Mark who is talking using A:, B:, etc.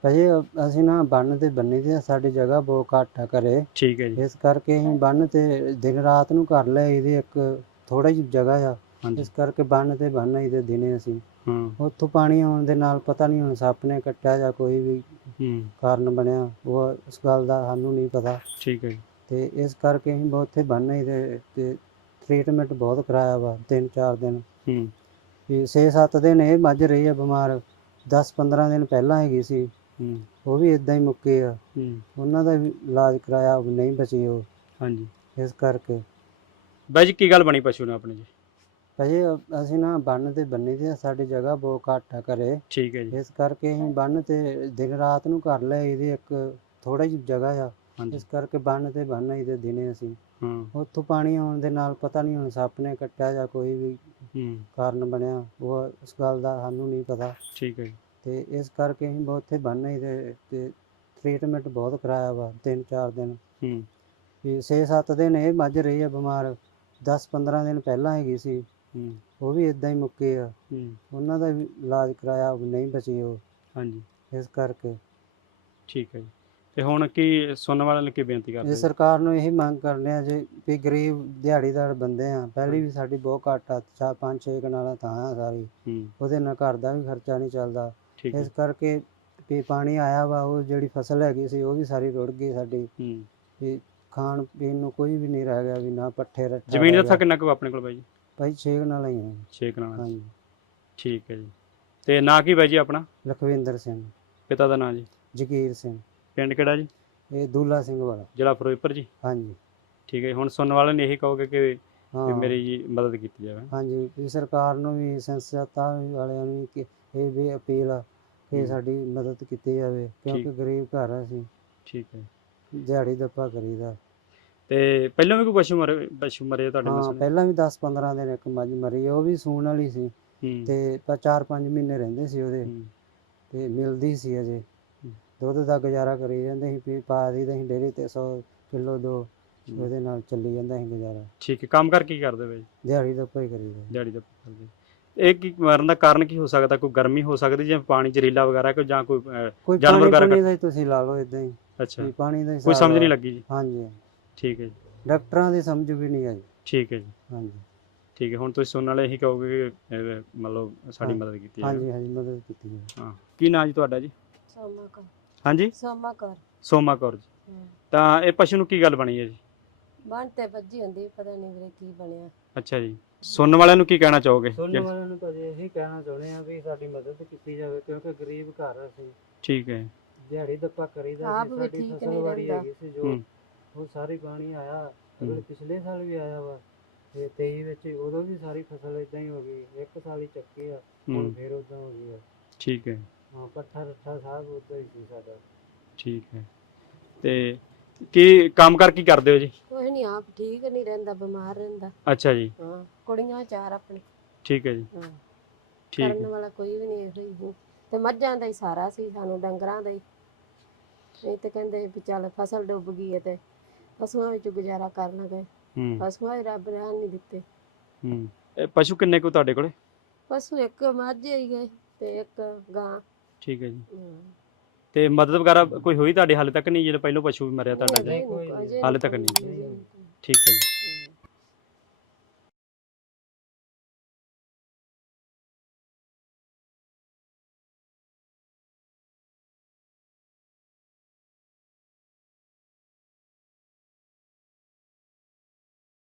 A: ਭਾਜੀ ਅਸੀਂ ਨਾ ਬੰਨ ਤੇ ਬੰਨੀ ਤੇ ਸਾਡੀ ਜਗ੍ਹਾ ਬਹੁਤ ਘੱਟ ਆ ਘਰੇ।
B: ਠੀਕ ਹੈ ਜੀ।
A: ਇਸ ਕਰਕੇ ਅਸੀਂ ਬੰਨ ਤੇ ਦਿਨ ਰਾਤ ਨੂੰ ਕਰ ਲਿਆ ਇਹਦੀ ਇੱਕ ਥੋੜਾ ਜਿਹੀ ਜਗ੍ਹਾ ਆ।
B: ਹਾਂਜੀ।
A: ਇਸ ਕਰਕੇ ਬੰਨ ਤੇ ਬੰਨ ਇਹਦੇ ਦਿਨੇ ਅਸੀਂ
B: ਹੂੰ
A: ਉੱਥੋਂ ਪਾਣੀ ਆਉਣ ਦੇ ਨਾਲ ਪਤਾ ਨਹੀਂ ਹੁਣ ਸੱਪ ਨੇ ਕੱਟਿਆ ਜਾਂ ਕੋਈ ਵੀ
B: ਹੂੰ
A: ਕਾਰਨ ਬਣਿਆ ਉਹ ਉਸ ਗੱਲ ਦਾ ਸਾਨੂੰ ਨਹੀਂ ਪਤਾ।
B: ਠੀਕ ਹੈ ਜੀ।
A: ਤੇ ਇਸ ਕਰਕੇ ਅਸੀਂ ਉੱਥੇ ਬੰਨ ਇਹਦੇ ਤੇ ਟ੍ਰੀਟਮੈਂਟ ਬਹੁਤ ਕਰਾਇਆ ਵਾ 3-4 ਦਿਨ
B: ਹੂੰ
A: ਵੀ 6-7 ਦਿਨ ਇਹ ਮੱਝ ਰਹੀ ਆ ਬਿਮਾਰ। 10-15 ਦਿਨ ਪਹਿਲਾਂ ਹੈਗੀ ਸੀ
B: ਹੂੰ
A: ਉਹ ਵੀ ਇਦਾਂ ਹੀ ਮੁੱਕੇ ਆ।
B: ਹੂੰ
A: ਉਹਨਾਂ ਦਾ ਵੀ ਇਲਾਜ ਕਰਾਇਆ ਨਹੀਂ ਬਚੀ ਉਹ।
B: ਹਾਂਜੀ।
A: ਇਸ ਕਰਕੇ
B: ਬਾਈ ਜੀ ਕੀ ਗੱਲ ਬਣੀ ਪਸ਼ੂ ਨਾਲ ਆਪਣੇ ਜੀ?
A: ਭਾਜੀ ਅਸੀਂ ਨਾ ਬੰਨ ਤੇ ਬੰਨੀ ਤੇ ਸਾਡੀ ਜਗ੍ਹਾ ਬਹੁਤ ਘੱਟ ਆ ਘਰੇ।
B: ਠੀਕ ਹੈ ਜੀ।
A: ਇਸ ਕਰਕੇ ਅਸੀਂ ਬੰਨ ਤੇ ਦਿਨ ਰਾਤ ਨੂੰ ਕਰ ਲਿਆ ਇਹਦੀ ਇੱਕ ਥੋੜਾ ਜਿਹੀ ਜਗ੍ਹਾ ਆ।
B: ਹਾਂਜੀ।
A: ਇਸ ਕਰਕੇ ਬੰਨ ਤੇ ਬੰਨ ਇਹਦੇ ਦਿਨੇ ਅਸੀਂ
B: ਹੂੰ
A: ਉੱਥੋਂ ਪਾਣੀ ਆਉਣ ਦੇ ਨਾਲ ਪਤਾ ਨਹੀਂ ਹੁਣ ਸੱਪ ਨੇ ਕੱਟਿਆ ਜਾਂ ਕੋਈ ਵੀ
B: ਹੂੰ
A: ਕਾਰਨ ਬਣਿਆ ਉਹ ਉਸ ਗੱਲ ਦਾ ਸਾਨੂੰ ਨਹੀਂ ਪਤਾ।
B: ਠੀਕ ਹੈ ਜੀ।
A: ਤੇ ਇਸ ਕਰਕੇ ਅਸੀਂ ਉੱਥੇ ਬੰਨ ਇਹਦੇ ਤੇ ਟ੍ਰੀਟਮੈਂਟ ਬਹੁਤ ਕਰਾਇਆ ਵਾ 3-4 ਦਿਨ
B: ਹੂੰ
A: ਵੀ 6-7 ਦਿਨ ਇਹ ਮੱਝ ਰਹੀ ਆ ਬਿਮਾਰ। 10-15 ਦਿਨ ਪਹਿਲਾਂ ਹੈਗੀ ਸੀ
B: ਹੂੰ
A: ਉਹ ਵੀ ਇਦਾਂ ਹੀ ਮੁੱਕੇ ਆ।
B: ਹੂੰ
A: ਉਹਨਾਂ ਦਾ ਵੀ ਇਲਾਜ ਕਰਾਇਆ ਨਹੀਂ ਬਚੀ ਉਹ।
B: ਹਾਂਜੀ।
A: ਇਸ ਕਰਕੇ
B: ਠੀਕ ਹੈ ਜੀ। ਤੇ ਹੁਣ ਕੀ ਸੁਣਨ ਵਾਲਿਆਂ ਨੂੰ ਕੀ ਬੇਨਤੀ
A: ਇਹ
B: ਕਰਦੇ ਜੀ?
A: ਸਰਕਾਰ ਨੂੰ ਇਹੀ ਮੰਗ ਕਰਨੇ ਆ ਜੇ ਵੀ ਗਰੀਬ ਦਿਹਾੜੀਦਾਰ ਬੰਦੇ ਆ। ਪਹਿਲੀ ਵੀ ਸਾਡੀ ਬਹੁਤ ਘੱਟ ਆ 5-6 ਕਨਾਲਾਂ ਥਾਂ ਆ ਸਾਰੀ।
B: ਹੂੰ
A: ਉਹਦੇ ਨਾਲ ਘਰ ਦਾ ਵੀ ਖਰਚਾ ਨਹੀਂ ਚੱਲਦਾ।
B: ਠੀਕ ਹੈ।
A: ਇਸ ਕਰਕੇ ਵੀ ਪਾਣੀ ਆਇਆ ਵਾ ਉਹ ਜਿਹੜੀ ਫਸਲ ਹੈਗੀ ਸੀ ਉਹ ਵੀ ਸਾਰੀ ਰੁੜ ਗਈ ਸਾਡੀ।
B: ਹੂੰ
A: ਵੀ ਖਾਣ ਪੀਣ ਨੂੰ ਕੋਈ ਵੀ ਨਹੀਂ ਰਹਿ ਗਿਆ ਵੀ ਨਾ ਪੱਠੇ ਰੱਠਾ
B: ਜ਼ਮੀਨ
A: ਰਹਿ
B: ਜੱਥਾ
A: ਗਿਆ।
B: ਕਿੰਨਾ ਕੁ ਆਪਣੇ ਕੋਲ ਬਾਈ ਜੀ?
A: ਭਾਈ 6 ਕਨਾਲਾਂ ਹੀ ਆ।
B: 6 ਕਨਾਲਾਂ।
A: ਹਾਂਜੀ।
B: ਠੀਕ ਹੈ ਜੀ। ਤੇ ਨਾਂ ਕੀ ਬਾਈ ਜੀ ਆਪਣਾ?
A: ਲਖਵਿੰਦਰ ਸਿੰਘ।
B: ਪਿਤਾ ਦਾ ਨਾਂ ਜੀ?
A: ਜਗੀਰ ਸਿੰਘ।
B: ਪਿੰਡ ਕਿਹੜਾ ਜੀ?
A: ਇਹ ਦੂਲਾ ਸਿੰਘ ਵਾਲਾ।
B: ਜ਼ਿਲ੍ਹਾ ਫਿਰੋਜ਼ਪੁਰ ਜੀ?
A: ਹਾਂਜੀ।
B: ਠੀਕ ਹੈ ਜੀ। ਹੁਣ ਸੁਣਨ ਵਾਲਿਆਂ ਨੂੰ ਇਹੀ ਕਹੋਗੇ ਕਿ
A: ਹਾਂ
B: ਮੇਰੀ ਜੀ ਮਦਦ ਕੀਤੀ ਜਾਵੇ?
A: ਹਾਂਜੀ ਵੀ ਸਰਕਾਰ ਨੂੰ ਵੀ ਸੰਸਥਾ ਵਾਲਿਆਂ ਨੂੰ ਵੀ ਇਹ ਵੀ ਅਪੀਲ ਆ ਕਿ ਸਾਡੀ ਮਦਦ ਕੀਤੀ ਜਾਵੇ ਕਿਉਂਕਿ ਗਰੀਬ ਘਰ ਆ ਅਸੀਂ।
B: ਠੀਕ ਹੈ।
A: ਦਿਹਾੜੀ ਦੱਪਾ ਕਰੀਦਾ।
B: ਤੇ ਪਹਿਲਾਂ ਵੀ ਕੋਈ ਪਸ਼ੂ ਮਰੇ ਤੁਹਾਡੇ
A: ਹਾਂ
B: ਮਸਲੇ?
A: ਪਹਿਲਾਂ ਵੀ 10-15 ਦਿਨ ਇੱਕ ਮੱਝ ਮਰੀ ਉਹ ਵੀ ਸੂਣ ਵਾਲੀ ਸੀ ਤੇ 4-5 ਮਹੀਨੇ ਰਹਿੰਦੇ ਸੀ ਉਹਦੇ ਤੇ ਮਿਲਦੀ ਸੀ ਅਜੇ। ਦੁੱਧ ਦਾ ਗੁਜ਼ਾਰਾ ਕਰੀ ਜਾਂਦੇ ਸੀ ਪਾ ਦੀ ਅਸੀਂ ਡੇਅਰੀ ਤੇ 100 ਕਿਲੋ ਦੋ ਉਹਦੇ ਨਾਲ ਚੱਲੀ ਜਾਂਦਾ ਸੀ ਗੁਜ਼ਾਰਾ।
B: ਠੀਕ ਹੈ। ਕੰਮ ਕਰ ਕੀ ਕਰਦੇ ਬਾਈ?
A: ਦਿਹਾੜੀ ਦੱਪਾ ਹੀ ਕਰੀਦਾ।
B: ਦਿਹਾੜੀ ਦੱਪਾ ਕਰਦੇ। ਇਹ ਕੀ ਮਰਨ ਦਾ ਕਾਰਨ ਕੀ ਹੋ ਸਕਦਾ? ਕੋਈ ਗਰਮੀ ਹੋ ਸਕਦੀ ਜਾਂ ਪਾਣੀ ਜ਼ਹਿਰੀਲਾ ਵਗੈਰਾ ਕੋਈ ਜਾਂ ਕੋਈ ਜਾਨਵਰ
A: ਪਾਣੀ
B: ਵਗੈਰਾ
A: ਪੂਣੀ ਦਾ ਹੀ ਤੁਸੀਂ ਲਾ ਲਓ ਇਦਾਂ ਹੀ
B: ਅੱਛਾ
A: ਵੀ ਪਾਣੀ ਦਾ
B: ਕੋਈ
A: ਹਿਸਾਬ
B: ਸਮਝ
A: ਆ।
B: ਨਹੀਂ ਲੱਗੀ ਜੀ?
A: ਹਾਂਜੀ
B: ਠੀਕ ਹੈ ਜੀ।
A: ਡਾਕਟਰਾਂ ਦੀ ਸਮਝ ਵੀ ਨਹੀਂ ਆਈ।
B: ਠੀਕ ਹੈ ਜੀ।
A: ਹਾਂਜੀ।
B: ਠੀਕ ਹੈ। ਹੁਣ ਤੁਸੀਂ ਸੁਣਨ ਵਾਲੇ ਇਹੀ ਕਹੋਗੇ ਕਿ ਮਤਲਬ ਸਾਡੀ ਮਦਦ ਕੀਤੀ ਜਾਵੇ?
A: ਹਾਂਜੀ ਹਾਂਜੀ ਮਦਦ ਕੀਤੀ ਜਾਵੇ।
B: ਹਾਂ। ਕੀ ਨਾਂ ਜੀ ਤੁਹਾਡਾ ਜੀ?
C: ਸੋਮਾ ਕੌਰ।
B: ਹਾਂਜੀ।
C: ਸੋਮਾ ਕੌਰ।
B: ਸੋਮਾ ਕੌਰ ਜੀ। ਤਾਂ ਇਹ ਪਸ਼ੂ ਨੂੰ ਕੀ ਗੱਲ ਬਣੀ ਹੈ ਜੀ?
C: ਬੰਨ ਤੇ ਵੱਜੀ ਹੁੰਦੀ ਪਤਾ ਨਹੀਂ ਵੀਰੇ ਕੀ ਬਣਿਆ।
B: ਅੱਛਾ ਜੀ। ਸੁਣਨ ਵਾਲਿਆਂ ਨੂੰ ਕੀ ਕਹਿਣਾ ਚਾਹੋਗੇ?
A: ਸੁਣਨ ਵਾਲਿਆਂ ਨੂੰ ਤਾਂ ਇਹੀ ਕਹਿਣਾ ਚਾਹੁੰਦੇ ਆ ਵੀ ਸਾਡੀ ਮਦਦ ਕੀਤੀ ਜਾਵੇ ਕਿਉਂਕਿ ਗਰੀਬ ਘਰ ਆ ਅਸੀਂ।
B: ਠੀਕ ਹੈ।
A: ਦਿਹਾੜੀ ਦੱਪਾ ਕਰੀਦਾ ਸੀ। ਸਾਡੀ ਫਸਲ ਵਾੜੀ ਹੈਗੀ ਸੀ ਜੋ ਉਹ ਸਾਰੀ ਪਾਣੀ ਆਇਆ ਅਗਲੇ ਪਿਛਲੇ ਸਾਲ ਵੀ ਆਇਆ ਵਾ ਤੇ 23 ਵਿੱਚ ਉਦੋਂ ਵੀ ਸਾਰੀ ਫਸਲ ਇਦਾਂ ਹੀ ਹੋ ਗਈ। ਇੱਕ ਸਾਲ ਹੀ ਚੱਕੀ ਆ ਹੁਣ ਫੇਰ ਉਦਾਂ ਹੋ ਗਈ ਆ।
B: ਠੀਕ ਹੈ।
A: ਹਾਂ ਪੱਠਾ ਰੱਠਾ ਸਭ ਉਦਾਂ ਹੀ ਸੀ ਸਾਡਾ।
B: ਠੀਕ ਹੈ। ਤੇ ਕੀ ਕੰਮ ਕਰ ਕੀ ਕਰਦੇ ਹੋ ਜੀ?
C: ਕੁਛ ਨਹੀਂ ਆਪ ਠੀਕ ਨਹੀਂ ਰਹਿੰਦਾ ਬਿਮਾਰ ਰਹਿੰਦਾ।
B: ਅੱਛਾ ਜੀ।
C: ਹਾਂ ਕੁੜੀਆਂ 4 ਆਪਣੇ।
B: ਠੀਕ ਹੈ ਜੀ।
C: ਹਾਂ
B: ਠੀਕ
C: ਕਰਨ ਵਾਲਾ ਕੋਈ ਵੀ ਨਹੀਂ ਇਹੋ ਤੇ ਮੱਝਾਂ ਦਾ ਹੀ ਸਾਰਾ ਸੀ ਸਾਨੂੰ ਡੰਗਰਾਂ ਦਾ ਹੀ। ਇਹ ਤੇ ਕਹਿੰਦੇ ਵੀ ਚੱਲ ਫਸਲ ਡੁੱਬ ਗਈ ਹੈ ਤੇ ਪਸ਼ੂਆਂ ਵਿੱਚ ਗੁਜ਼ਾਰਾ ਕਰ ਲਾਂਗੇ। ਪਸ਼ੂਆਂ ਹੀ ਰੱਬ ਰਹਿਣ ਨਹੀਂ ਦਿੱਤੇ।
B: ਇਹ ਪਸ਼ੂ ਕਿੰਨੇ ਕੁ ਤੁਹਾਡੇ ਕੋਲੇ?
C: ਪਸ਼ੂ ਇੱਕ ਮੱਝ ਹੀ ਗਏ ਤੇ ਇੱਕ ਗਾਂ।
B: ਠੀਕ ਹੈ ਜੀ। ਤੇ ਮਦਦ ਵਗੈਰਾ ਕੋਈ ਹੋਈ ਤੁਹਾਡੇ ਹਾਲੇ ਤੱਕ ਨਹੀਂ? ਜਦੋਂ ਪਹਿਲੋਂ ਪਸ਼ੂ ਵੀ ਮਰਿਆ ਤੁਹਾਡਾ? ਹਾਲੇ ਤੱਕ ਨਹੀਂ। ਠੀਕ ਹੈ ਜੀ।